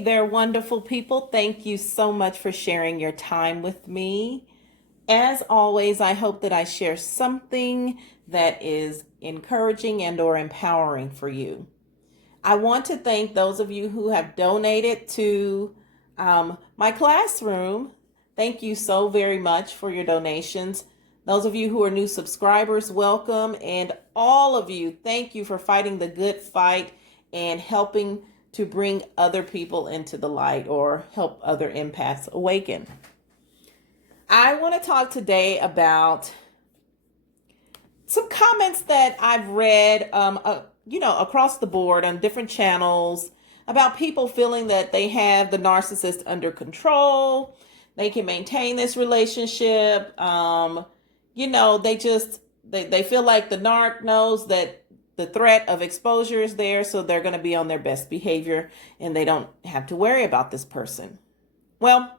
Hey there, wonderful people. Thank you so much for sharing your time with me. As always, I hope that I share something that is encouraging and or empowering for you. I want to thank those of you who have donated to my classroom. Thank you so very much for your donations. Those of you who are new subscribers, welcome. And all of you, thank you for fighting the good fight and helping to bring other people into the light or help other empaths awaken. I want to talk today about some comments that I've read, across the board on different channels about people feeling that they have the narcissist under control. They can maintain this relationship. They feel like the narc knows that the threat of exposure is there, so they're going to be on their best behavior and they don't have to worry about this person. Well,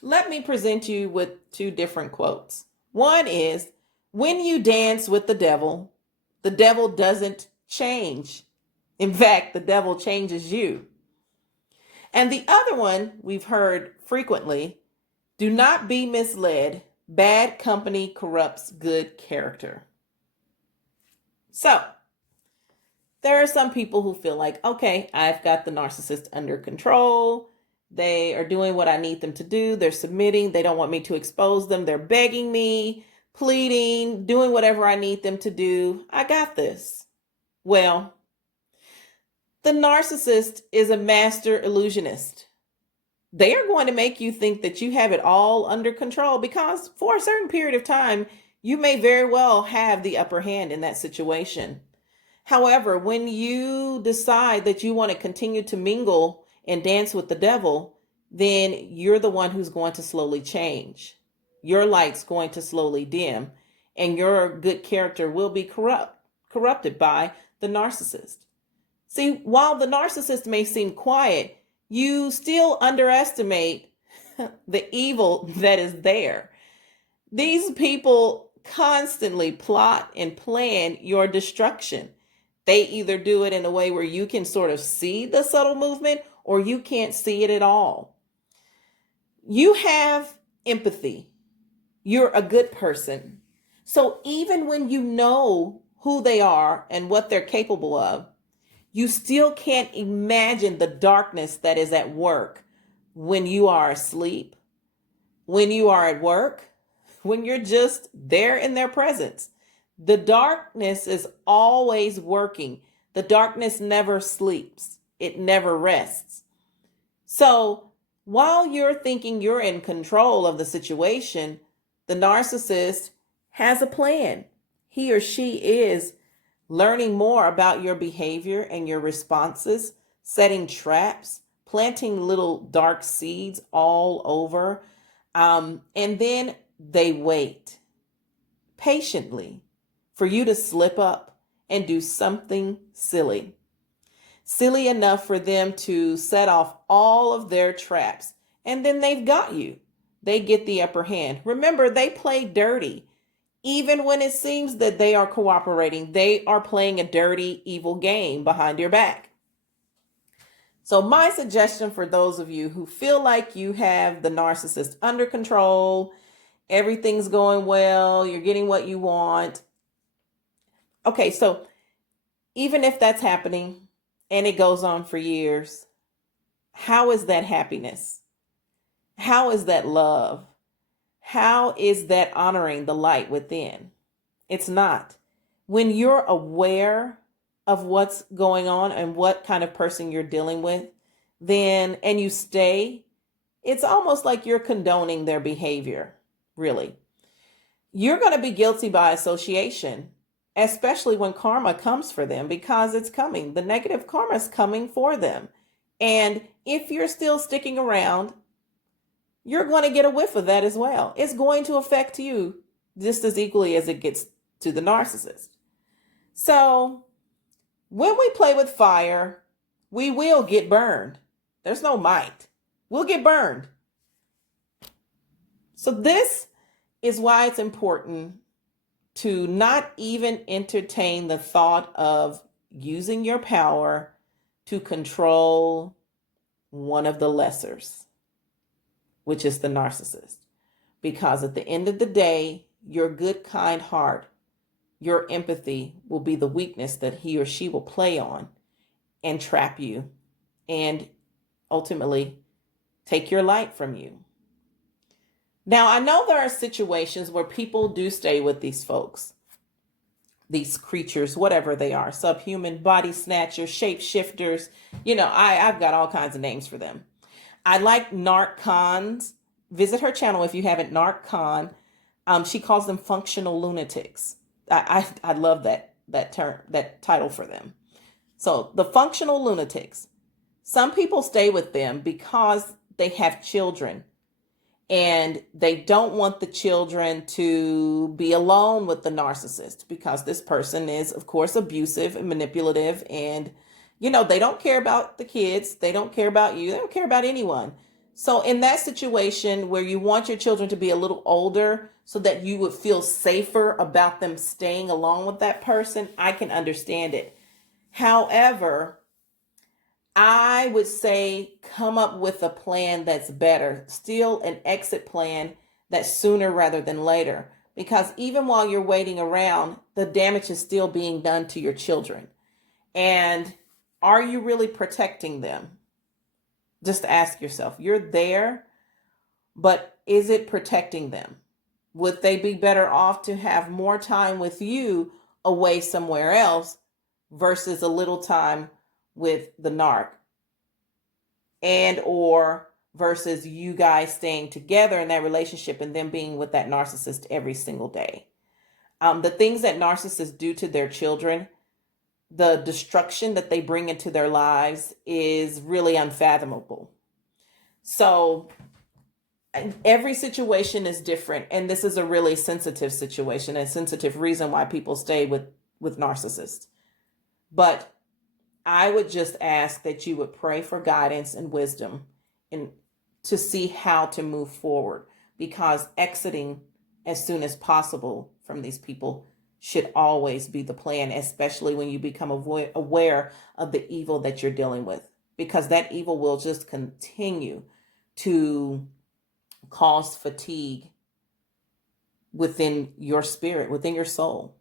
let me present you with two different quotes. One is, when you dance with the devil doesn't change. In fact, the devil changes you. And the other one we've heard frequently, do not be misled. Bad company corrupts good character. So, there are some people who feel like, okay, I've got the narcissist under control. They are doing what I need them to do. They're submitting. They don't want me to expose them. They're begging me, pleading, doing whatever I need them to do. I got this. Well, the narcissist is a master illusionist. They are going to make you think that you have it all under control because for a certain period of time, you may very well have the upper hand in that situation. However, when you decide that you want to continue to mingle and dance with the devil, then you're the one who's going to slowly change. Your light's going to slowly dim, and your good character will be corrupted by the narcissist. See, while the narcissist may seem quiet, you still underestimate the evil that is there. These people constantly plot and plan your destruction. They either do it in a way where you can sort of see the subtle movement or you can't see it at all. You have empathy. You're a good person. So even when you know who they are and what they're capable of, you still can't imagine the darkness that is at work when you are asleep, when you are at work, when you're just there in their presence. The darkness is always working. The darkness never sleeps. It never rests. So while you're thinking you're in control of the situation, the narcissist has a plan. He or she is learning more about your behavior and your responses, setting traps, planting little dark seeds all over. And then they wait patiently for you to slip up and do something silly. Silly enough for them to set off all of their traps. And then they've got you. They get the upper hand. Remember, they play dirty. Even when it seems that they are cooperating, they are playing a dirty, evil game behind your back. So my suggestion for those of you who feel like you have the narcissist under control, everything's going well, you're getting what you want. Okay, so even if that's happening and it goes on for years, how is that happiness? How is that love? How is that honoring the light within? It's not. When you're aware of what's going on and what kind of person you're dealing with, then, and you stay, it's almost like you're condoning their behavior, really. You're going to be guilty by association, especially when karma comes for them, because it's coming. The negative karma is coming for them. And if you're still sticking around, you're going to get a whiff of that as well. It's going to affect you just as equally as it gets to the narcissist. So when we play with fire, we will get burned. There's no might. We'll get burned. So this is why it's important to not even entertain the thought of using your power to control one of the lessers, which is the narcissist. Because at the end of the day, your good, kind heart, your empathy will be the weakness that he or she will play on and trap you and ultimately take your light from you. Now, I know there are situations where people do stay with these folks, these creatures, whatever they are, subhuman, body snatchers, shapeshifters. I've got all kinds of names for them. I like narcons. Visit her channel if you haven't, narcon. She calls them functional lunatics. I love that term, that title for them. So the functional lunatics, some people stay with them because they have children and they don't want the children to be alone with the narcissist because this person is, of course, abusive and manipulative. And, they don't care about the kids. They don't care about you. They don't care about anyone. So in that situation where you want your children to be a little older so that you would feel safer about them staying along with that person, I can understand it. However, I would say come up with a plan that's better. Still an exit plan that's sooner rather than later. Because even while you're waiting around, the damage is still being done to your children. And are you really protecting them? Just ask yourself, you're there, but is it protecting them? Would they be better off to have more time with you away somewhere else versus a little time with the narc, and or versus you guys staying together in that relationship and them being with that narcissist every single day? The things that narcissists do to their children, the destruction that they bring into their lives is really unfathomable. So every situation is different. And this is a really sensitive situation, a sensitive reason why people stay with narcissists. But I would just ask that you would pray for guidance and wisdom and to see how to move forward, because exiting as soon as possible from these people should always be the plan, especially when you become aware of the evil that you're dealing with, because that evil will just continue to cause fatigue within your spirit, within your soul.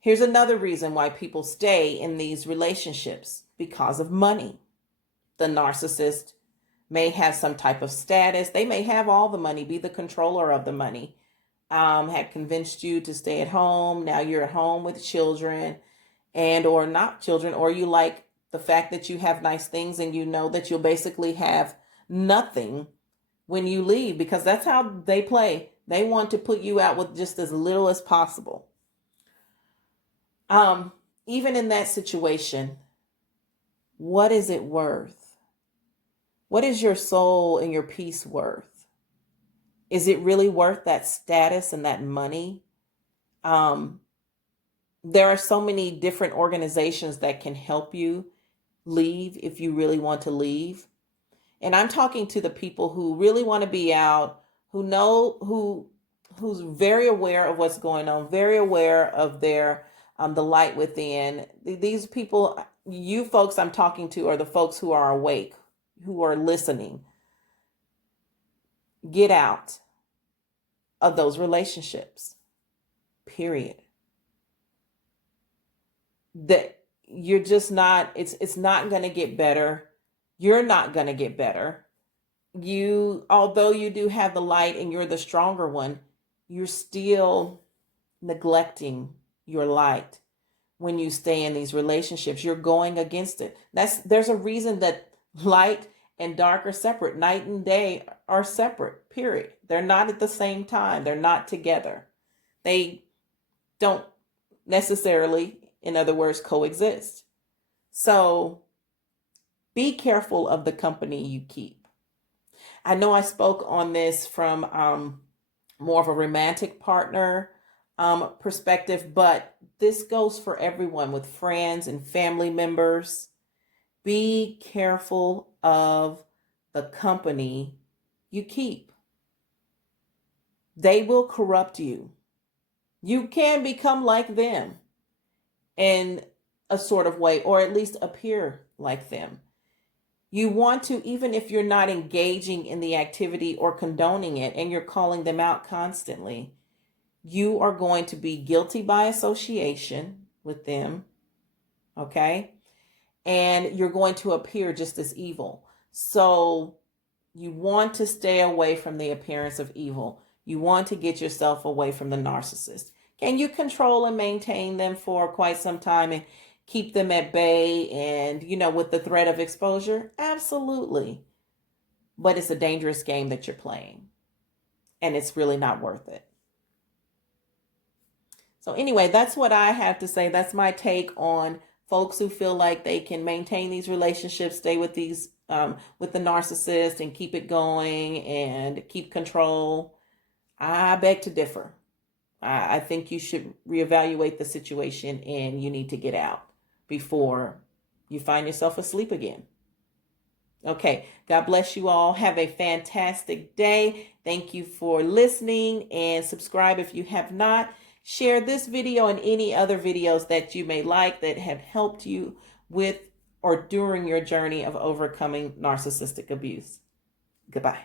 Here's another reason why people stay in these relationships: because of money. The narcissist may have some type of status. They may have all the money, be the controller of the money, had convinced you to stay at home. Now you're at home with children and or not children, or you like the fact that you have nice things and you know that you'll basically have nothing when you leave, because that's how they play. They want to put you out with just as little as possible. Even in that situation, what is it worth? What is your soul and your peace worth? Is it really worth that status and that money? There are so many different organizations that can help you leave if you really want to leave. And I'm talking to the people who really want to be out, who's very aware of what's going on, very aware of their the light within. These people, you folks I'm talking to, are the folks who are awake, who are listening. Get out of those relationships. Period. That you're just not, it's not going to get better. You're not going to get better. Although you do have the light and you're the stronger one, you're still neglecting your light when you stay in these relationships. You're going against it. There's a reason that light and dark are separate. Night and day are separate, period. They're not at the same time. They're not together. They don't necessarily, in other words, coexist. So be careful of the company you keep. I know I spoke on this from more of a romantic partner perspective, but this goes for everyone with friends and family members. Be careful of the company you keep. They will corrupt you. You can become like them in a sort of way, or at least appear like them. You want to, even if you're not engaging in the activity or condoning it and you're calling them out constantly, you are going to be guilty by association with them, okay? And you're going to appear just as evil. So you want to stay away from the appearance of evil. You want to get yourself away from the narcissist. Can you control and maintain them for quite some time and keep them at bay and, with the threat of exposure? Absolutely. But it's a dangerous game that you're playing, and it's really not worth it. So anyway, that's what I have to say. That's my take on folks who feel like they can maintain these relationships, stay with these with the narcissist and keep it going and keep control. I beg to differ. I think you should reevaluate the situation and you need to get out before you find yourself asleep again. Okay, God bless you all. Have a fantastic day. Thank you for listening, and subscribe if you have not. Share this video and any other videos that you may like that have helped you with or during your journey of overcoming narcissistic abuse. Goodbye.